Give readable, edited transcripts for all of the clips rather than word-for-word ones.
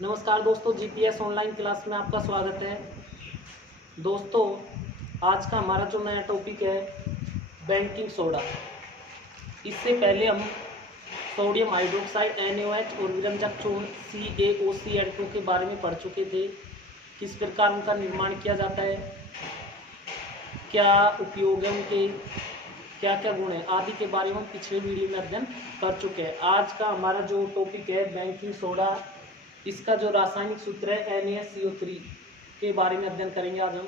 नमस्कार दोस्तों, GPS online class में आपका स्वागत है। दोस्तों, आज का हमारा जो नया टॉपिक है बेकिंग सोडा। इससे पहले हम सोडियम हाइड्रोक्साइड NaOH और विरंजक चूर्ण CaOCl2 के बारे में पढ़ चुके थे। किस प्रकार उनका निर्माण किया जाता है, क्या उपयोग है उनके, क्या क्या गुण है आदि के बारे में हम पिछले वीडियो में अध्ययन कर चुके हैं। आज का हमारा जो टॉपिक है बेकिंग सोडा, इसका जो रासायनिक सूत्र है NaCO3 के बारे में अध्ययन करेंगे आज हम।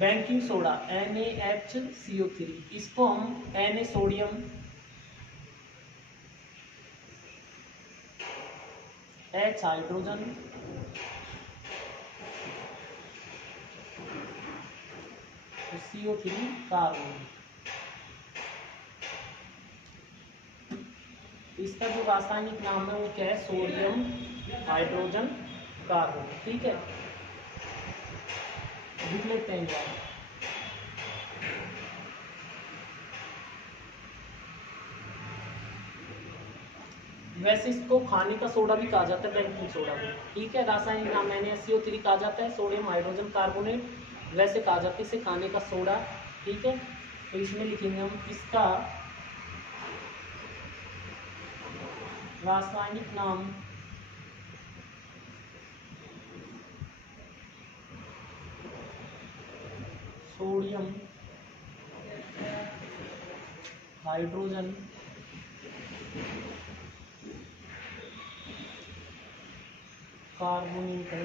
बेकिंग सोडा NaHCO3, इसको हम Na sodium H hydrogen CO3 carbon, इसका जो रासायनिक नाम है वो क्या है, सोडियम हाइड्रोजन कार्बन। ठीक है, लिख लेते हैं यार। वैसे इसको खाने का सोडा भी कहा जाता है, बेकिंग सोडा को। ठीक है, रासायनिक नाम NaCO3 कहा जाता है, सोडियम हाइड्रोजन कार्बोनेट वैसे कहा जाता है इसे खाने का सोडा। ठीक है, तो इसमें लिखेंगे हम इसका रासायनिक नाम सोडियम हाइड्रोजन कार्बोनेट है।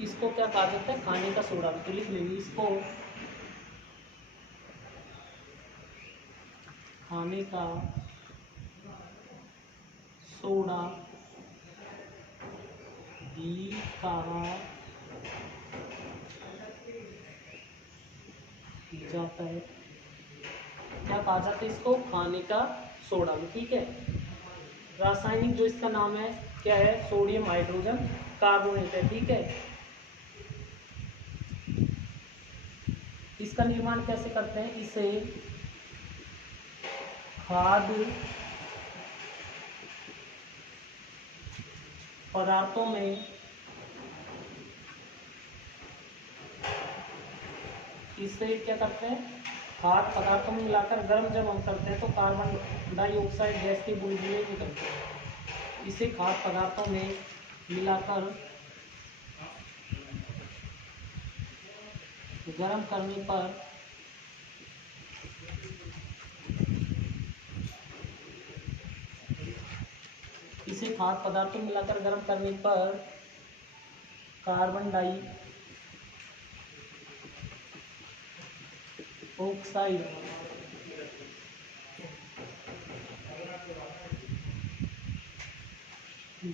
इसको क्या कहा जाता है, खाने का सोडा। तो लिख लेंगे इसको खाने का सोडा भी कहा जाता है। क्या कहा जाता है इसको, खाने का सोडा भी। ठीक है, रासायनिक जो इसका नाम है क्या है, सोडियम हाइड्रोजन कार्बोनेट है। ठीक है, इसका निर्माण कैसे करते हैं, इसे खाद्य पदार्थों में क्या करते हैं, खाद्य पदार्थों में मिलाकर गर्म जब हम करते हैं तो कार्बन डाइऑक्साइड गैस के बुलबुले निकलते हैं। इसे खाद्य पदार्थों में मिलाकर गर्म करने पर कार्बन डाइऑक्साइड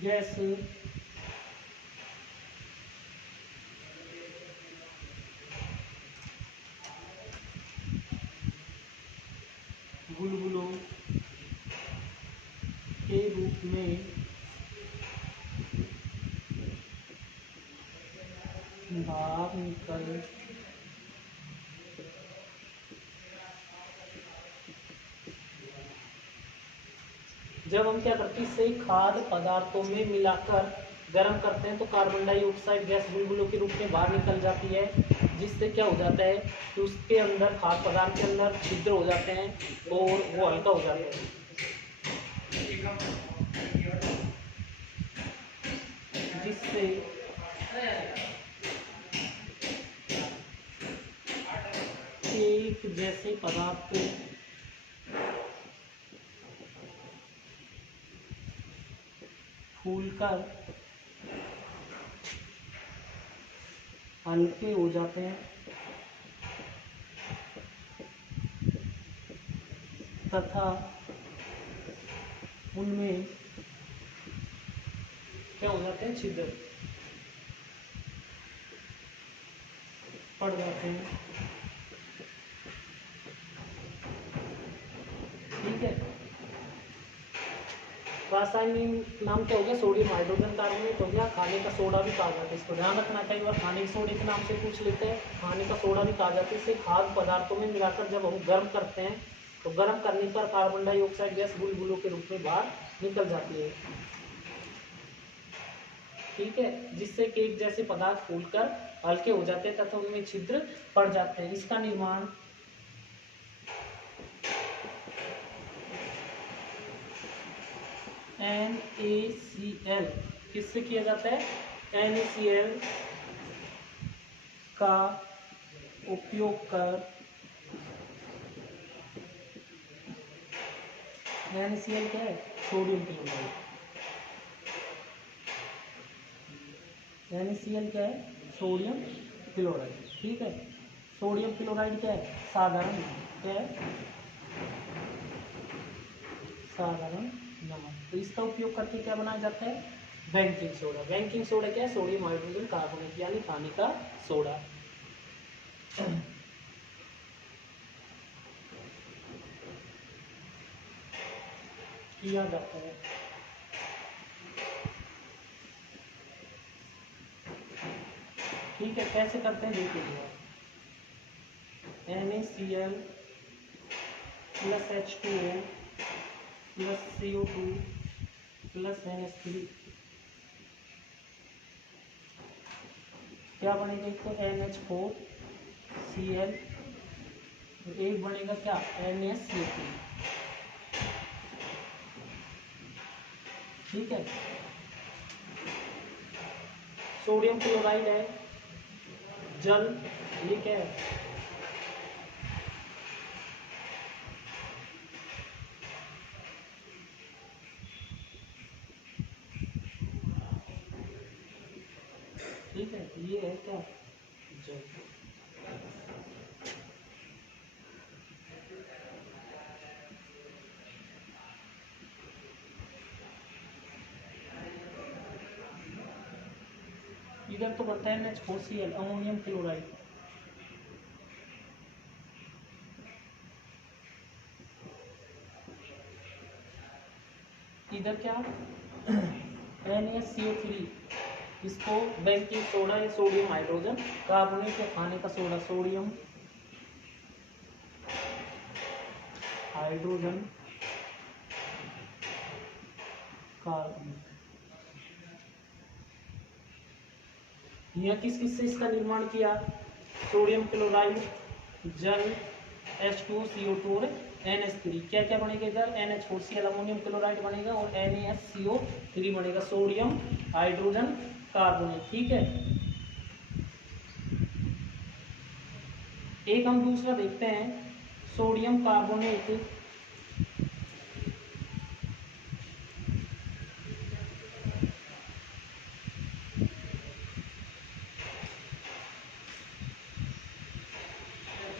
गैस बुलबुलों के रूप में बाहर निकल जब हम क्या करते हैं, इसे खाद्य पदार्थों में मिलाकर गर्म करते हैं तो कार्बन डाइऑक्साइड गैस बुलबुलों के रूप में बाहर निकल जाती है, जिससे क्या हो जाता है कि उसके अंदर खाद्य पदार्थ के अंदर छिद्र हो जाते हैं और वो हल्का हो जाता है, जिससे एक जैसे पदार्थ को फूलकर हल्के हो जाते हैं तथा उनमें क्या हो जाते हैं, छिद्र पड़ जाते हैं। ठीक है, रासायनिक नाम क्या हो गया, सोडियम हाइड्रोजन कार्बोनेट हो गया। खाने का सोडा भी कहा जाता है, इसको ध्यान रखना। कई बार खाने के सोडे के नाम से पूछ लेते हैं, खाने का सोडा भी कहा जाता है। इसे खाद्य पदार्थों में मिलाकर जब हम गर्म करते हैं तो गर्म करने पर कार्बन डाइऑक्साइड गैस बुलबुलों के रूप में बाहर निकल जाती है। ठीक है, जिससे केक जैसे पदार्थ फूलकर हल्के हो जाते हैं तथा उनमें छिद्र पड़ जाते हैं। इसका निर्माण NaCl किससे किया जाता है? NaCl का उपयोग कर NaCl क्या है? Sodium chloride. NaCl क्या है? Sodium chloride. ठीक है, सोडियम क्लोराइड क्या है? साधारण क्या है? साधारण नमक। तो इसका उपयोग करके क्या बनाया जाता है? Baking soda. बेकिंग सोडा क्या है? सोडियम हाइड्रोजन कार्बोनेट यानी खाने का सोडा। किया जाता है। ठीक है, कैसे करते हैं देख लीजिए। NaCl plus H2O plus CO2 plus NH3 क्या बनेगा? एक तो NH4Cl, एक बनेगा क्या? NaCl3। ठीक है, सोडियम क्लोराइड है, जल, ये क्या है? ठीक है, ये है क्या? जल। इधर तो बनता है NH4Cl अमोनियम क्लोराइड। इधर क्या? NaCO3, इसको बेकिंग सोडा या सोडियम हाइड्रोजन कार्बोनेट या खाने का सोडा, सोडियम हाइड्रोजन कार्बोनेट। यह किस किस से इसका निर्माण किया? सोडियम क्लोराइड, जल, H2O, CO2 और NH3। क्या क्या बनेगा इधर? NH4Cl अमोनियम क्लोराइड बनेगा और NaCO3 बनेगा, सोडियम हाइड्रोजन कार्बोनेट। ठीक है, एक हम दूसरा देखते हैं, सोडियम कार्बोनेट।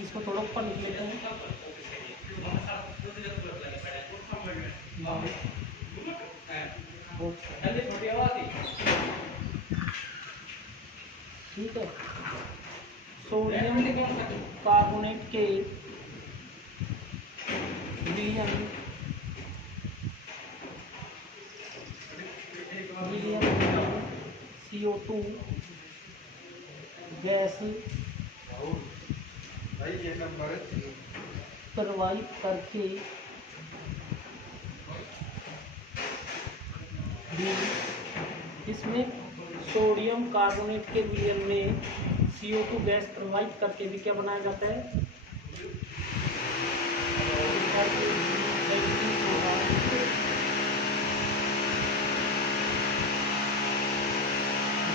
इसको थोड़ा ऊपर लिख लेते हैं। ठीक है, सोडियम कार्बोनेट के विलयन CO2 गैस प्रवाहित करके भी, इसमें सोडियम कार्बोनेट के विलयन में CO2 गैस प्रवाहित करके भी क्या बनाया जाता है?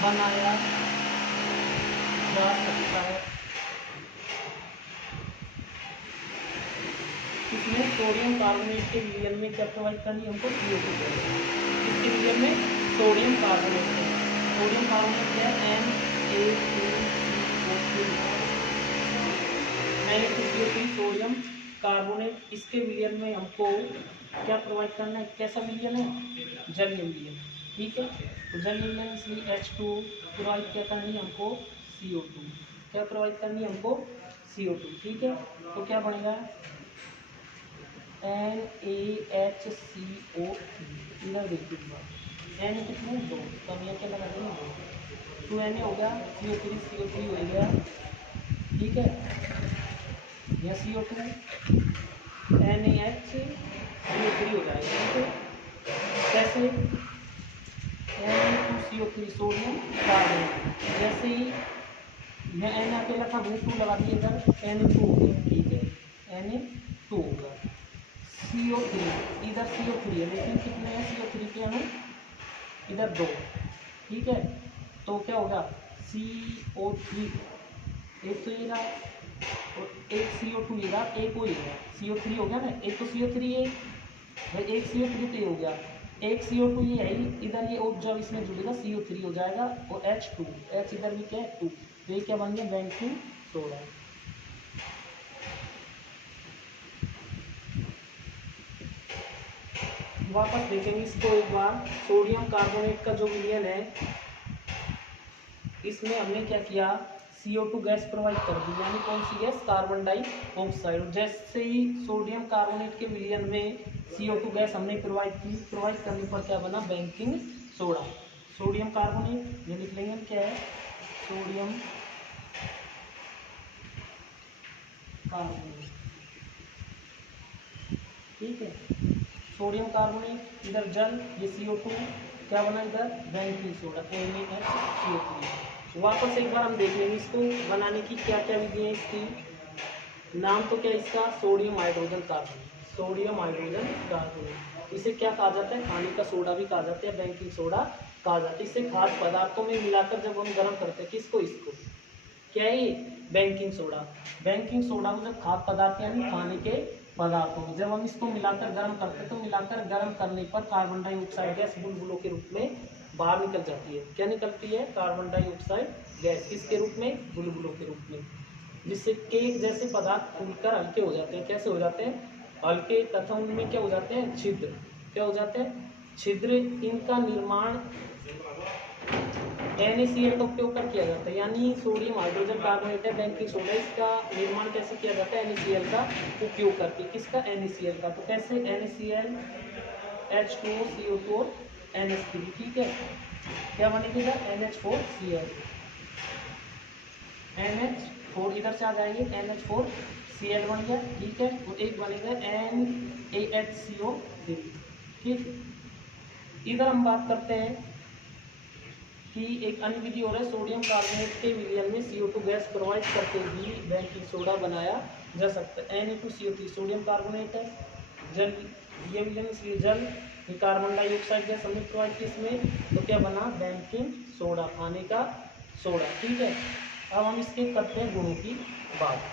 बनाया जा सकता है। इसमें सोडियम कार्बोनेट के विलयन में क्या प्रोवाइड करनी हमको? CO2 gas. इसके विलयन में सोडियम कार्बोनेट है, सोडियम कार्बोनेट क्या है? NaCO3 sodium carbonate. इसके विलयन में हमको क्या प्रोवाइड करना है? कैसा विलयन है? जलीय विलयन। ठीक है, तो जलीय विलयन इसलिए H2 प्रोवाइड क्या करनी है हमको? CO2। क्या प्रोवाइड करनी है हमको? CO2। ठीक है, तो क्या बनेगा? NaHCO3। इधर देखिए, N कितने? 2, तो हम ये क्या लगा देंगे? 2Na हो गया, CO3 हो गया। ठीक है, यह CO2 NaHCO3 हो जाएगा, ठीक है। कैसे? Na2CO3 sodium carbonate. जैसे ही यह N अकेला था, वही 2 लगा दिए इधर, Na2 हो गया, ठीक है, Na2 होगा। CO3, इधर CO3 है, लेकिन कितने हैं CO3 के अणु? इधर 2, ठीक है। तो क्या होगा? CO3, एक तो ये रहा और एक CO2 ये रहा, एक वो ये रहा, CO3 हो गया ना, एक तो CO3 है भाई, एक CO3 तो ये हो गया, एक CO2 ये है ही, इधर ये O जब इसमें जुड़ेगा CO3 हो जाएगा, और H2, H इधर भी क्या है 2, तो ये क्या बन गया? Baking soda. वापस देखेंगे इसको एक बार। सोडियम कार्बोनेट का जो विलयन है, इसमें हमने क्या किया? CO2 गैस प्रोवाइड कर दी, यानी कौन सी गैस? Carbon dioxide. जैसे ही सोडियम कार्बोनेट के विलयन में CO2 गैस हमने प्रोवाइड की, प्रोवाइड करने पर क्या बना? Baking soda. सोडियम कार्बोनेट, ये लिख लेंगे हम, क्या है? सोडियम कार्बोनेट, ठीक है। सोडियम कार्बोनेट, इधर जल, ये CO2, क्या बना इधर? Baking soda, NaHCO3। वापस एक बार हम देख लेंगे इसको बनाने की क्या क्या विधि है इसकी। नाम तो क्या इसका? Sodium hydrogen carbonate. Sodium hydrogen carbonate, इसे क्या कहा जाता है? खाने का सोडा भी कहा जाता है, बेकिंग सोडा कहा जाता है। इसे खाद्य पदार्थों में मिलाकर जब हम गर्म करते हैं, किसको? इसको, क्या है ये? Baking soda. बेकिंग सोडा में जब खाद्य पदार्थ यानी खाने के पदार्थों में जब हम इसको मिलाकर गर्म करते हैं, तो मिलाकर गर्म करने पर कार्बन डाइऑक्साइड गैस बुलबुलों के रूप में बाहर निकल जाती है। क्या निकलती है? Carbon dioxide gas. किसके रूप में? बुलबुलों के रूप में। जिससे केक जैसे पदार्थ फूलकर हल्के हो जाते हैं। कैसे हो जाते हैं? हल्के, तथा उनमें क्या हो जाते हैं? छिद्र। क्या हो जाते हैं? छिद्र। इनका निर्माण NaCl का उपयोग कर किया जाता है, यानी सोडियम हाइड्रोजन कार्बोनेट है, बेकिंग सोडा, इसका निर्माण कैसे किया जाता है? NaCl का उपयोग करके। किसका? NaCl का। तो कैसे? NaCl, H2O, CO2 और NH3, ठीक है। क्या बनेगी इधर? NH4Cl, NH4 इधर से आ जाएंगे, NH4Cl बन गया, ठीक है। तो एक बनेगा NaHCO3, ठीक। इधर हम बात करते हैं कि एक अन्य विधि और है, सोडियम कार्बोनेट के विलयन में CO2 गैस प्रोवाइड करके भी बेकिंग सोडा बनाया जा सकता है। Na2CO3 सोडियम कार्बोनेट है, जल, ये विलयन इसलिए जल, ये कार्बन डाइऑक्साइड गैस हमने प्रोवाइड की इसमें, तो क्या बना? बेकिंग सोडा, खाने का सोडा, ठीक है। अब हम इसके करते हैं गुणों की बात।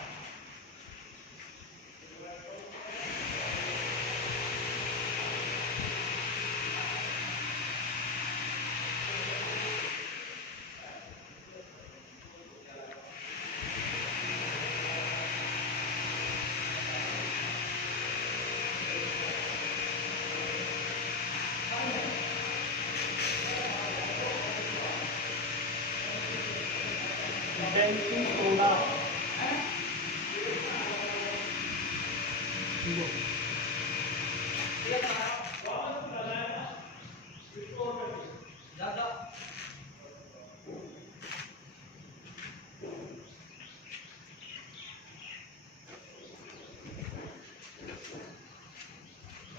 बेकिंग सोडा,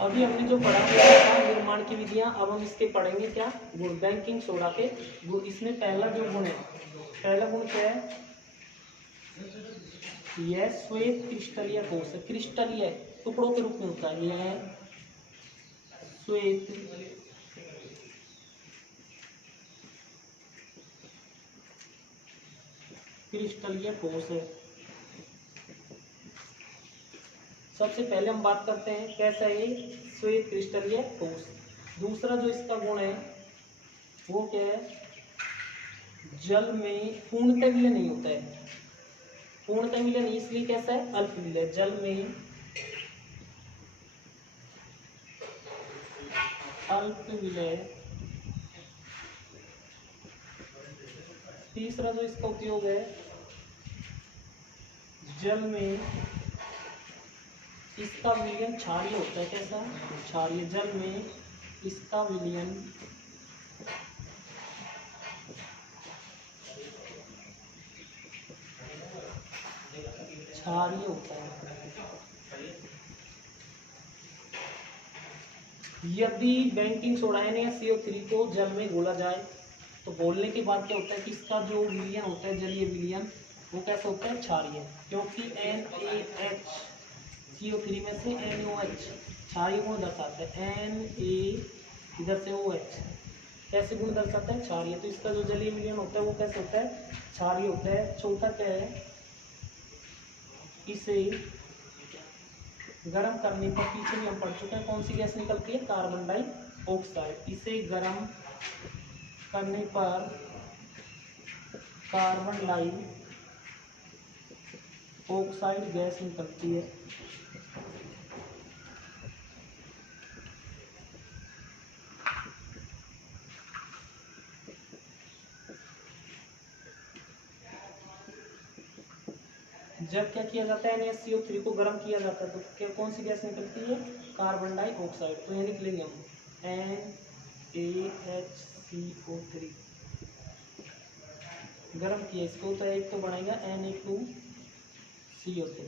अभी हमने जो पढ़ा था निर्माण की विधियां, अब हम इसके पढ़ेंगे क्या? गुण। बेकिंग सोडा के गुण। इसमें पहला जो गुण है, पहला गुण क्या है? यह श्वेत क्रिस्टलीय कोश है। क्रिस्टलीय टुकड़ों के रूप में होता है। यह श्वेत क्रिस्टलीय कोश है। सबसे पहले हम बात करते हैं कैसा है ये श्वेत क्रिस्टलीय कोश। दूसरा जो इसका गुण है वो क्या है? जल में पूर्णतः विलय नहीं होता है। पूर्णतः विलय नहीं, इसलिए कैसा है? अल्प विलय। जल में अल्प विलय। तीसरा जो इसका उपयोग है, जल में इसका विलयन क्षारीय होता है। कैसा? क्षारीय। जल में इसका विलयन क्षारीय होता है। यदि बेकिंग सोडा NaCO3 को जल में घोला जाए तो घोलने के बाद क्या होता है कि इसका जो विलयन होता है, जलीय विलयन, वो कैसे होता है? क्षारीय। क्योंकि NaHCO3 में से NOH क्षारीय गुण दर्शाता है। Na इधर से OH कैसे गुण दर्शाता है? क्षारीय। तो इसका जो जलीय विलयन होता है वो कैसे होता है? क्षारीय होता है। चौथा क्या है? इसे गर्म करने पर, पीछे भी हम पढ़ चुके हैं, कौन सी गैस निकलती है? Carbon dioxide. इसे गर्म करने पर कार्बन डाइऑक्साइड गैस निकलती है। जब क्या किया जाता है? NaCO3 को गर्म किया जाता है तो क्या कौन सी गैस निकलती है? Carbon dioxide. तो ये निकलेंगे हम NaHCO3। गर्म किया इसको तो एक तो बनेगा Na2CO3।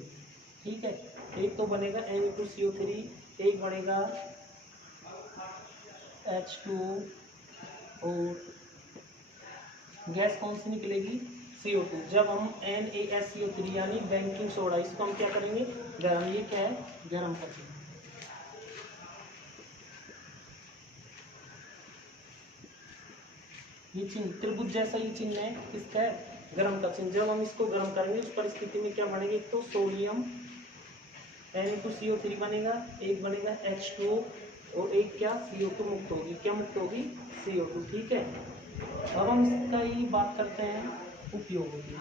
ठीक है, एक तो बनेगा Na2CO3, एक बनेगा H2O और गैस कौन सी निकलेगी? CO2। जब हम NaSCO3 यानी बेकिंग सोडा, इसको हम क्या करेंगे? गर्म। ये क्या है? गर्म करेंगे। ये चिन्ह त्रिभुज जैसा ये चिन्ह है, किसका है? गर्म का चिन्ह। जब हम इसको गर्म करेंगे उस परिस्थिति में क्या बनेगी? तो सोडियम Na2CO3 बनेगा, एक बनेगा H2O और एक क्या? CO2 मुक्त होगी। क्या मुक्त होगी? CO2। ठीक है, अब हम इसका ही बात करते हैं उपयोग की।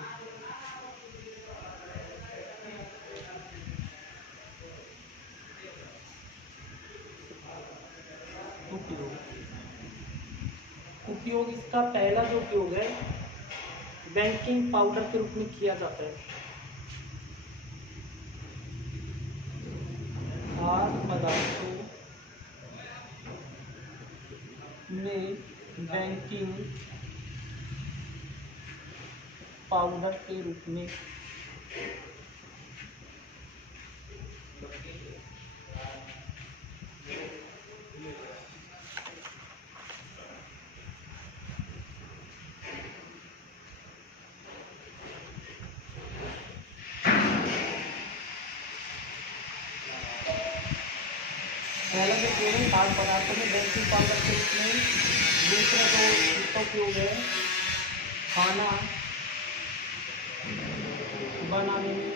उपयोग इसका पहला जो उपयोग है बेकिंग पाउडर के रूप में किया जाता है। खाद्य पदार्थों में बेकिंग पाउडर के रूप में पहला जो उपयोग है खाद्य पदार्थों में बेकिंग पाउडर के रूप में। दूसरा जो इसका उपयोग है खाना बनाने में।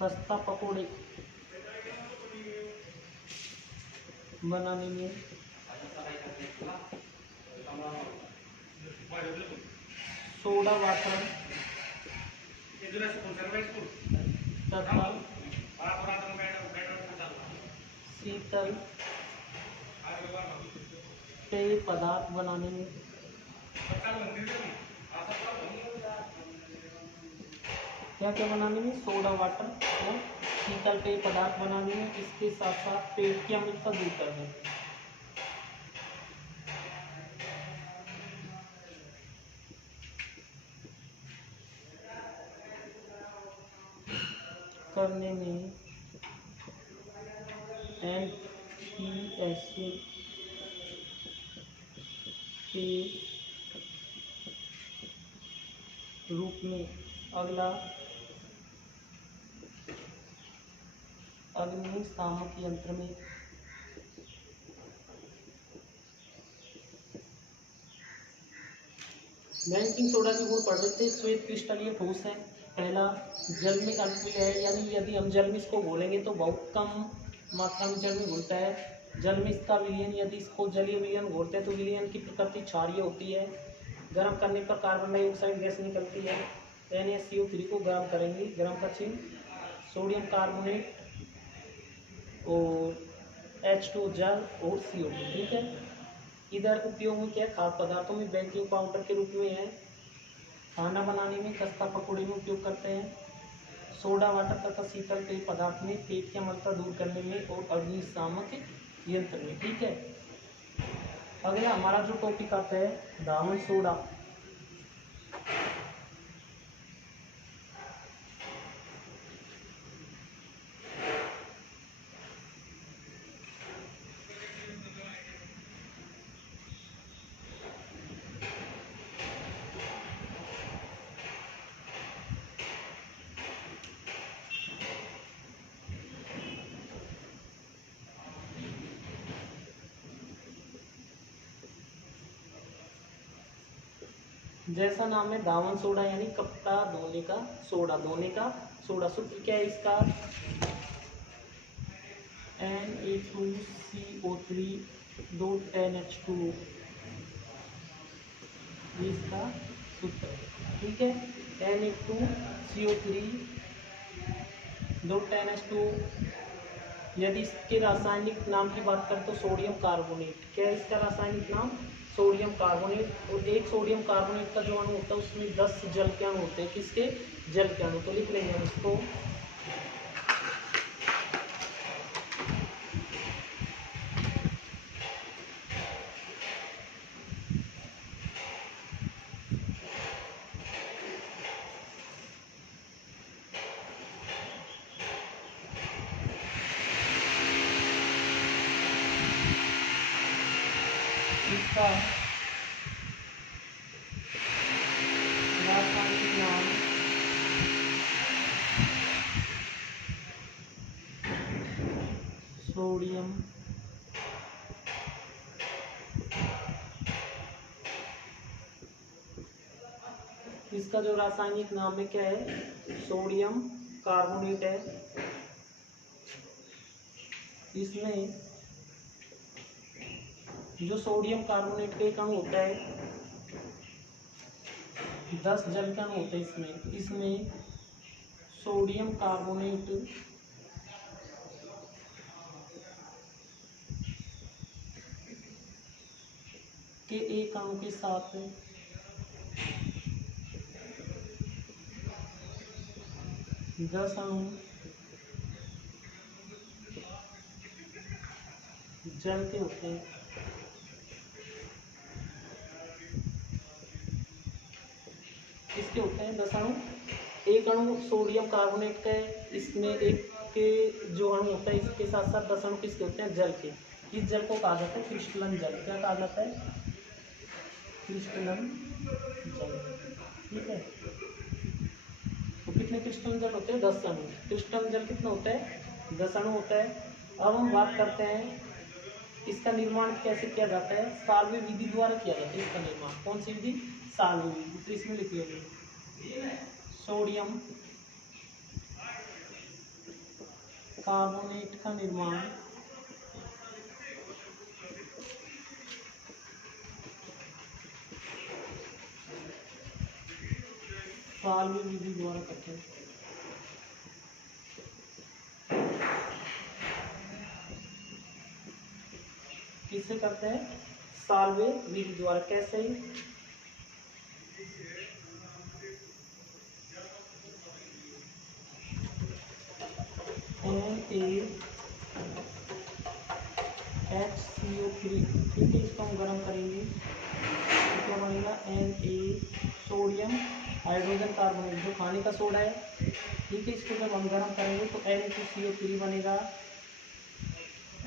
खस्ता पकौड़े बनाने में। सोडा वाटर तथा शीतल पेय पदार्थ बनाने में। क्या क्या बनाने में? सोडा वाटर और शीतल पेय पदार्थ बनाने में। इसके साथ साथ पेट की अम्लता दूर करने में एंटीएसिड के रूप में। अगला अग्निशामक यंत्र में बेकिंग सोडा के गुण पढ़ लेते हैं। श्वेत क्रिस्टलीय ठोस है। पहला, जल में अणुवीय है, यानी यदि हम जल में इसको घोलेंगे तो बहुत कम मात्रा में जल में घुलता है। जल में इसका विलयन, यदि इसको जलीय विलयन घोलते हैं तो विलयन की प्रकृति क्षारीय होती है। गर्म करने पर कार्बन डाइऑक्साइड गैस निकलती है। NaCO3 को गर्म करेंगे, गर्म का चिन्ह, सोडियम कार्बोनेट और H2 जल और CO2। ठीक है, इधर उपयोग में क्या है? खाद्य पदार्थों में बेकिंग पाउडर के रूप में है। खाना बनाने में, खस्ता पकौड़े में उपयोग करते हैं। सोडा वाटर तथा शीतल पेय पदार्थ में, पेट की अम्लता दूर करने में और अग्निशामक यंत्र में। ठीक है, अगला हमारा जो टॉपिक आता है धावन सोडा। जैसा नाम है धावन सोडा यानी कपड़ा धोने का सोडा, धोने का सोडा। सूत्र क्या है इसका? Na2CO3 दो NH2, ये इसका सूत्र है। ठीक है, Na2CO3 दो NH2। यदि इसके रासायनिक नाम की बात करें तो सोडियम कार्बोनेट। क्या है इसका रासायनिक नाम? Sodium carbonate. और एक सोडियम कार्बोनेट का जो अणु होता है उसमें 10 जल के अणु होते हैं। किसके? जल के अणु। तो लिख लेंगे हम इसको। इसका रासायनिक नाम सोडियम इसका जो रासायनिक नाम है क्या है? सोडियम कार्बोनेट है। इसमें जो सोडियम कार्बोनेट का एक अणु होता है 10 जल का अणु होता है इसमें सोडियम कार्बोनेट के एक अणु के साथ 10 अणु जल के होते हैं। किसके होते हैं? 10 अणु। एक अणु सोडियम कार्बोनेट का है, इसमें एक के जो अणु होता है इसके साथ साथ 10 अणु किसके होते हैं? जल के। इस जल को कहा जाता है क्रिस्टलन जल। क्या कहा जाता है? क्रिस्टलन जल। ठीक है, तो कितने क्रिस्टलन जल होते हैं? 10 अणु। क्रिस्टलन जल कितना होता है? 10 अणु होता है। अब हम बात करते हैं इसका निर्माण कैसे किया जाता है? साल्वे विधि द्वारा किया जाता है इसका निर्माण। कौन सी विधि? साल्वे विधि। तो इसमें लिख लेंगे सोडियम कार्बोनेट का निर्माण साल्वे विधि द्वारा करते हैं। किससे करते हैं? साल्वे विधि द्वारा। कैसे? NaHCO3। ठीक है, इसको हम गर्म करेंगे तो क्या बनेगा? Na सोडियम हाइड्रोजन कार्बोनेट जो खाने का सोडा है। ठीक है, इसको जब हम गर्म करेंगे तो Na2CO3 बनेगा,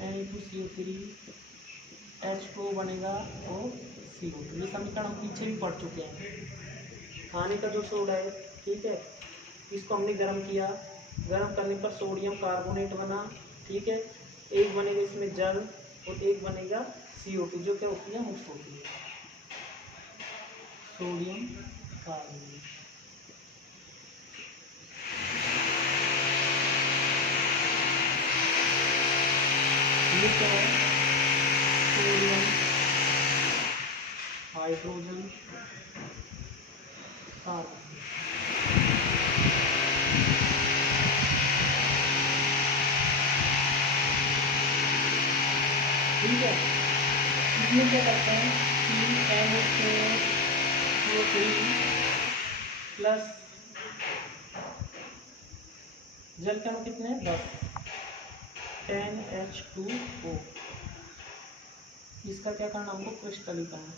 Na2CO3 H2O बनेगा और CO2। ये समीकरण हम पीछे भी पढ़ चुके हैं। खाने का जो सोडा है, ठीक है, इसको हमने गर्म किया। गर्म करने पर सोडियम कार्बोनेट बना। ठीक है, एक बनेगा इसमें जल और एक बनेगा CO2 जो क्या होती है? मुक्त होती है। Sodium carbonate. ये क्या है? Sodium hydrogen carbonate. ठीक है, इसमें क्या करते हैं कि NaCO3 प्लस जल के अणु कितने हैं? 10 10H2O। इसका क्या करना हमको? क्रिस्टलीकरण।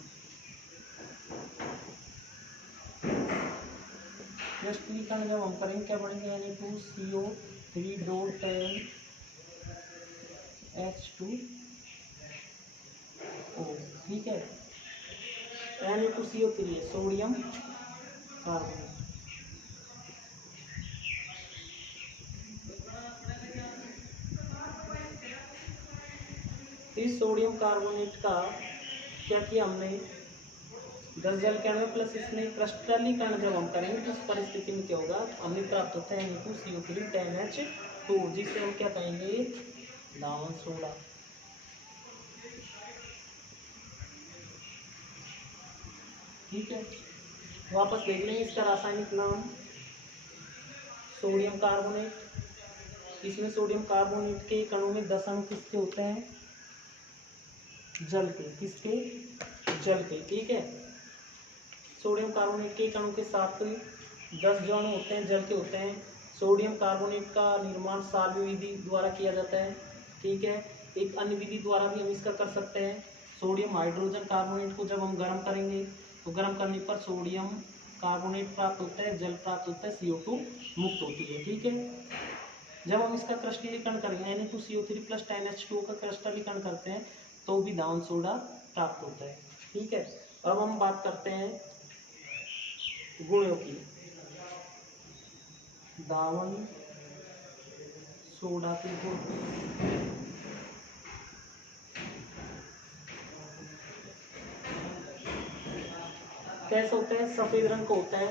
क्रिस्टलीकरण जब हम करेंगे क्या बनेंगे? Na2CO3 dot H2O। ठीक है, Na2CO3 है सोडियम कार्बोनेट। इस सोडियम कार्बोनेट का क्या किया हमने? 10 जल के अणु प्लस इसमें क्रिस्टलीकरण जब हम करेंगे तो उस परिस्थिति में क्या होगा, हमें प्राप्त होता है Na2CO3 10H2, जिसे हम क्या कहेंगे, दावन सोडा। ठीक है, वापस देख लेंगे इसका रासायनिक नाम सोडियम कार्बोनेट। इसमें सोडियम कार्बोनेट के कणों में 10 अणु किसके होते हैं, जल के। किसके, जल के। ठीक है, सोडियम कार्बोनेट के कणों के साथ 10 जो अणु होते हैं जल के होते हैं। सोडियम कार्बोनेट का निर्माण साल्वे विधि द्वारा किया जाता है। ठीक है, एक अन्य विधि द्वारा भी हम इसका कर सकते हैं। सोडियम हाइड्रोजन कार्बोनेट को जब हम गर्म करेंगे तो गर्म करने पर सोडियम कार्बोनेट प्राप्त होता है, जल प्राप्त होता है, CO2 मुक्त होती है। ठीक है, जब हम इसका क्रिस्टलीकरण करेंगे Na2CO3 प्लस 10H2O का क्रिस्टलीकरण करते हैं तो भी दावन सोडा प्राप्त होता है। ठीक है, अब हम बात करते हैं गुणों की। दावन सोडा के गुण। कैसे होता है, सफेद रंग का होता है,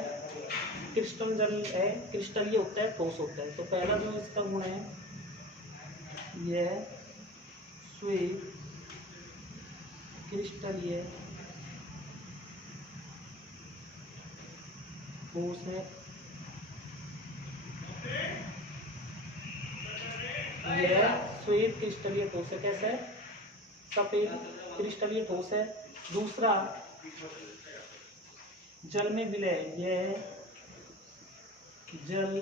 क्रिस्टल जल है, क्रिस्टलीय होता है, ठोस होता है। तो पहला जो इसका गुण है यह श्वेत क्रिस्टलीय ठोस है। यह श्वेत क्रिस्टलीय ठोस है। कैसे है, सफेद क्रिस्टलीय ठोस है। दूसरा, जल में विलय, यह जल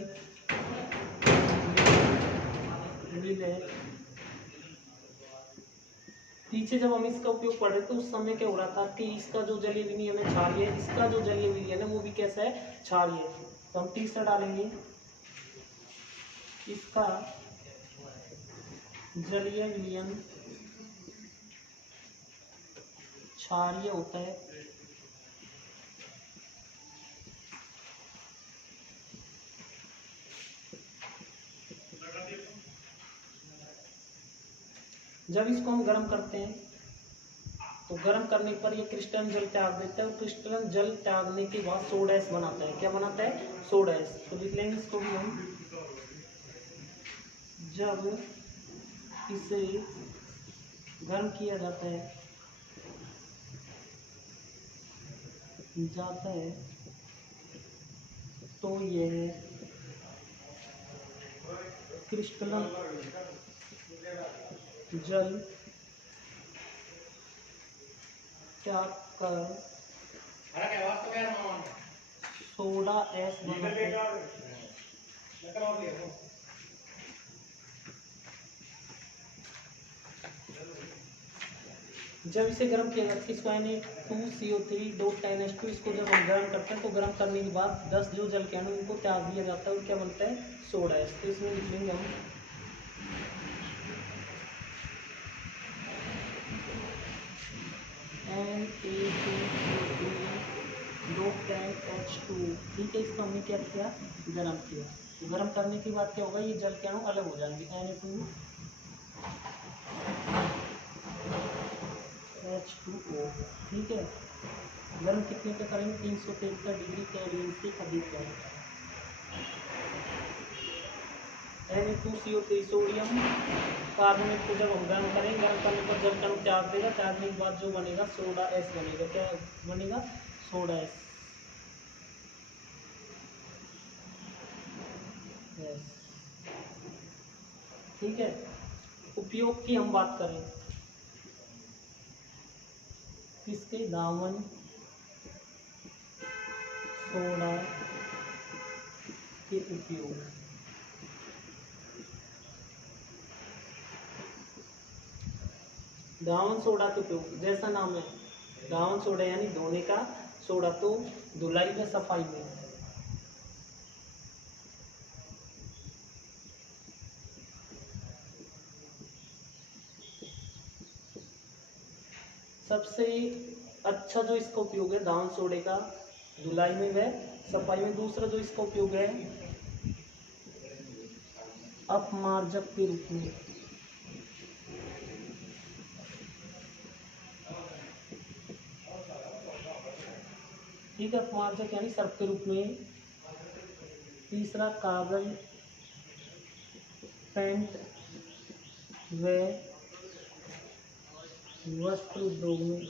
विलय। पीछे जब हम इसका उपयोग पढ़ रहे थे उस समय क्या हो रहा था कि इसका जो जलीय विलयन है क्षारीय, इसका जो जलीय विलयन है वो भी कैसा है, क्षारीय। तो हम तीसरा डालेंगे, इसका जलीय विलयन क्षारीय होता है। जब इसको हम गर्म करते हैं तो गर्म करने पर ये क्रिस्टलन जल त्याग देता है। क्रिस्टलन जल त्यागने के बाद सोडा एस बनाता है। क्या बनाता है, सोडा एस। तो लिख लेंगे इसको भी हम, जब इसे गर्म किया जाता है तो यह क्रिस्टलन जल त्याग कर सोडा एस बनाता है। जब इसे गर्म किया जाता है, इसको Na2CO3 10H2, इसको जब हम गर्म करते हैं तो गर्म करने के बाद 10 जो जल के अणु इनको त्याग दिया जाता है और क्या बनता है, सोडा एस। तो इसमें लिख लेंगे हम Na2CO3 10H2। ठीक है, इसको हमने क्या किया, गर्म किया। तो गर्म करने के बाद क्या होगा, ये जल के अणु अलग हो जाएंगे। Na2H2O। ठीक है, गर्म कितने का करेंगे, 373 डिग्री केल्विन से अधिक है। Na2CO3 सोडियम कार्बोनेट को जब हम गर्म करेंगे, गर्म करने पर जल कण त्याग देगा, त्यागने के बाद जो बनेगा सोडा एस बनेगा। क्या बनेगा, सोडा एस। ठीक है, उपयोग की हम बात करें, किसके, दावन सोडा के उपयोग। दावन सोडा के उपयोग, जैसा नाम है दावन सोडा यानी धोने का सोडा, तो धुलाई में, सफाई में। सबसे अच्छा जो इसका उपयोग है दावन सोडे का, धुलाई में व सफाई में। दूसरा जो इसका उपयोग है अपमार्जक के रूप में। ठीक है, अपमार्जक यानी सर्फ के रूप में। तीसरा कागज, पेंट व वस्त्र उद्योग में।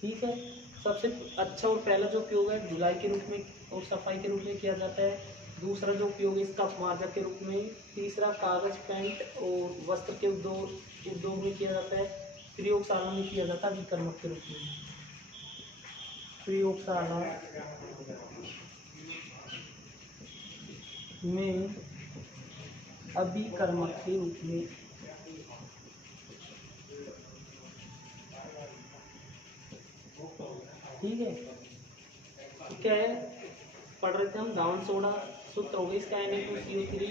ठीक है, सबसे अच्छा और पहला जो उपयोग है धुलाई के रूप में और सफाई के रूप में किया जाता है। दूसरा जो उपयोग है इसका अपमार्जक के रूप में। तीसरा कागज, पेंट और वस्त्र के उद्योग में किया जाता है। प्रयोगशाला में किया जाता है विकर्मक के रूप में। प्रयोगशाला में अभिकर्मक के रूप में। ठीक है, क्या है पढ़ रहे थे हम, दावन सोडा सूत्र हो गया इसका Na2CO3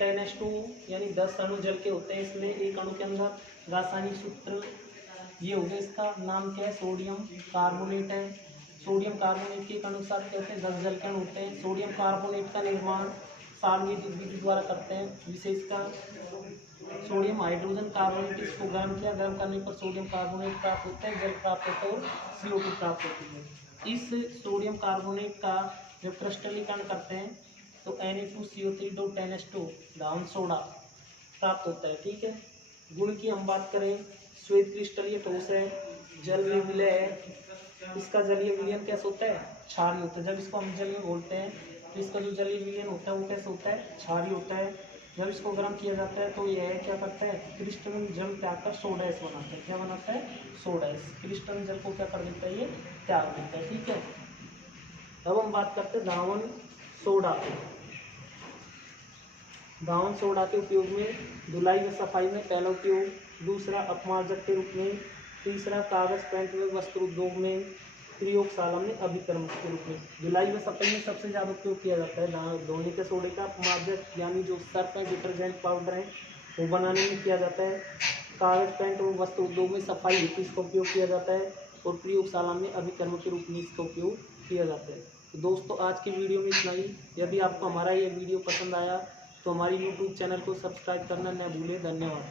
10H2 यानी 10 अणु जल के होते हैं इसमें एक अणु के अंदर। रासायनिक सूत्र ये हो गया, इसका नाम क्या है, सोडियम कार्बोनेट है। सोडियम कार्बोनेट के अनुसार कहते हैं 10 जल के अणु होते हैं। सोडियम कार्बोनेट का निर्माण सामयिक विधि द्वारा करते हैं। विशेषकर सोडियम हाइड्रोजन कार्बोनेट इसको गर्म किया, गर्म करने पर सोडियम कार्बोनेट प्राप्त होता है, जल प्राप्त होता है और CO2 प्राप्त होती है। इस सोडियम कार्बोनेट का जब क्रिस्टलीकरण करते हैं तो Na2CO3.10H2 दावन सोडा प्राप्त होता है। ठीक है, गुण की हम बात करें, श्वेत क्रिस्टलीय ठोस है, जल में विलय है। इसका जलीय विलयन कैसे होता है, क्षारीय होता है। जब इसको हम जल में घोलते हैं तो इसका जो जलीय विलयन होता है वो कैसे होता है, क्षारीय होता है। जब इसको गर्म किया जाता है तो यह क्या करता है, क्रिस्टलन जल त्याग कर सोडा एस बनाता है। क्या बनाता है, सोडा एस। क्रिस्टलन जल को क्या कर देता है, ये त्याग देता है। ठीक है, अब हम बात करते हैं दावन सोडा। दावन सोडा के उपयोग में धुलाई व सफाई में पहला उपयोग। दूसरा अपमार्जक के रूप में। तीसरा कागज, पेंट व वस्त्र उद्योग में। प्रयोगशाला में अभिकर्मक के रूप में। धुलाई व सफाई में सबसे ज़्यादा उपयोग किया जाता है धोने के सोडे का। अपमार्जक यानी जो सर्फ है, डिटर्जेंट पाउडर है, वो बनाने में किया जाता है। कागज, पेंट और वस्त्र उद्योग में सफाई हेतु इसका उपयोग किया जाता है और प्रयोगशाला में अभिकर्मक के रूप में इसका उपयोग किया जाता है। तो दोस्तों आज की वीडियो में इतना ही। यदि आपको हमारा ये वीडियो पसंद आया तो हमारी YouTube चैनल को सब्सक्राइब करना न भूलें। धन्यवाद।